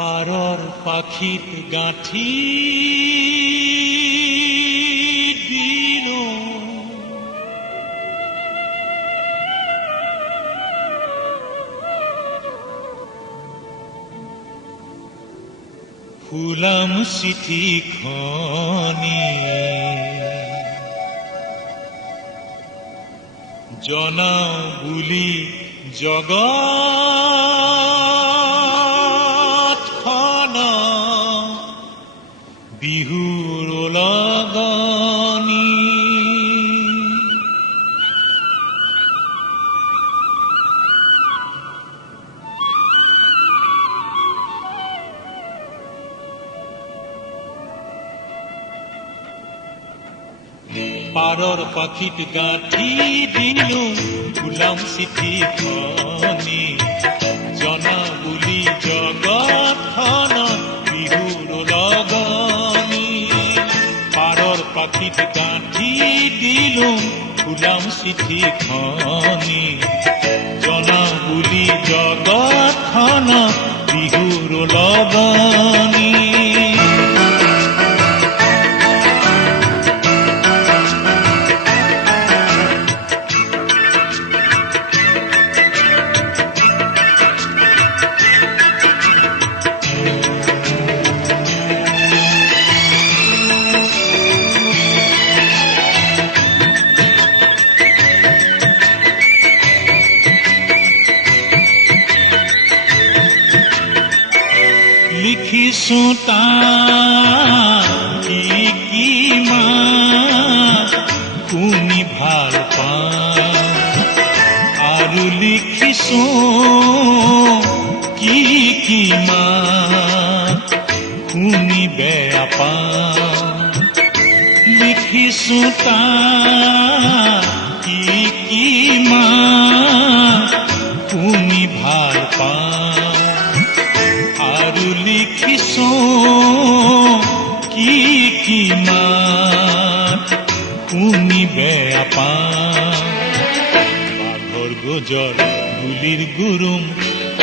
পাৰৰ পাখিত গাঁঠি দিলো ফুলাম চিঠিখনি জনাও বুলি জগতখন বিহুৰ লগনি পাৰৰ পাখিত গাঁঠি দিলো ফুলাম চিঠিখনি জনা বুলি জগতখন বিহুৰ লগনি পাৰৰ পাখিত গাঁঠি দিলো ফুলাম চিঠিখনি জনা বুলি জগতখন বিহুৰ লগনি লিখিছো কি শুনি ভাল পাওঁ আৰু লিখিছো কি শুনি বেয়া পাওঁ লিখিছো কি শুনি ভাল পাওঁ আৰু লিখিছো কি শুনি বেয়া পাওঁ বাঘৰ গোজৰ গুলিৰ গুৰুম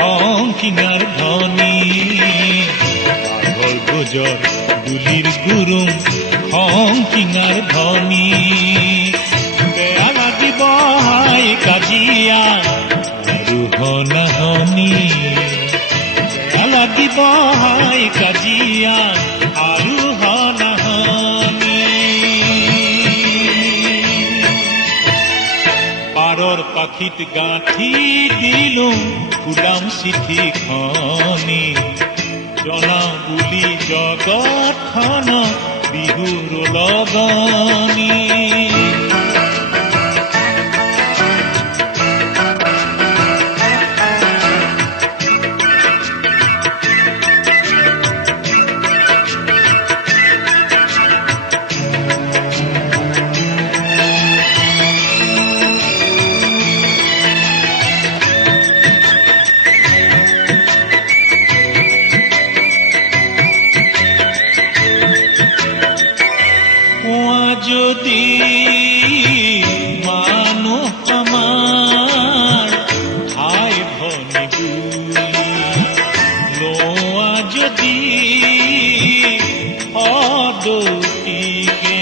অংকিঙাৰ ধ্বনি বাঘৰ গোজৰ গুলিৰ গুৰুম অংকিঙাৰ ধ্বনি বেয়া লাগিব হাই কাজিয়া আৰু হনাহনি লাগিব হাই কাজিয়া আৰু হনাহনি পাৰৰ পাখিত গাঁঠি দিলো ফুলাম চিঠিখনি জনাও বুলি জগতখন বিহুৰ লগনি যদি মানুহ আমাৰ ভাই ভনী বুলি লোৱা যদি সদৌতিকে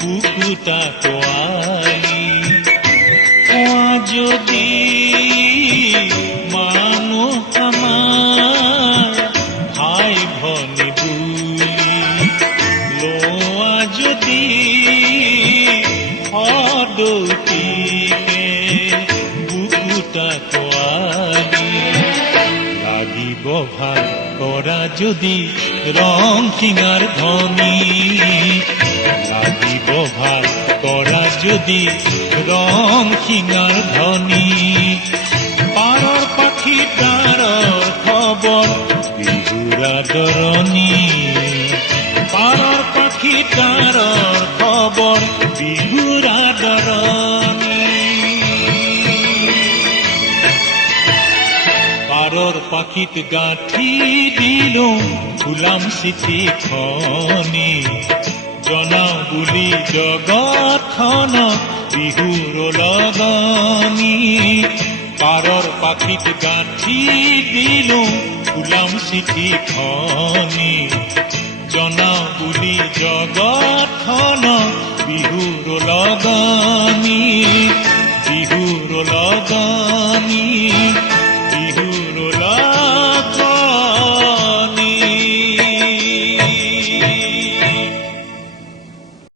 বুকুটা তোৱালি যদি মানুহ আমাৰ ভাই ভনী বুলি লোৱা যদি সদৌতিকে বুকুটা তোৱালি লাগিব ভাল কৰা যদি ৰংকিঙাৰ ধ্বনি লাগিব ভাল কৰা যদি ৰংকিঙাৰ ধ্বনি পাৰৰ পাখি ডাৰৰ খবৰ বিহুৰ আদৰণি পাৰৰ পাখি ডাৰৰ খবৰ বিহুৰ আদৰণি পাৰৰ পাখিত গাঁঠি দিলো ফুলাম চিঠিখনি জনাও বুলি জগতখন বিহুৰ লগনি পাৰৰ পাখিত গাঁঠি দিলো ফুলাম চিঠিখনি জনাও বুলি জগতখনক বিহুৰ লগন।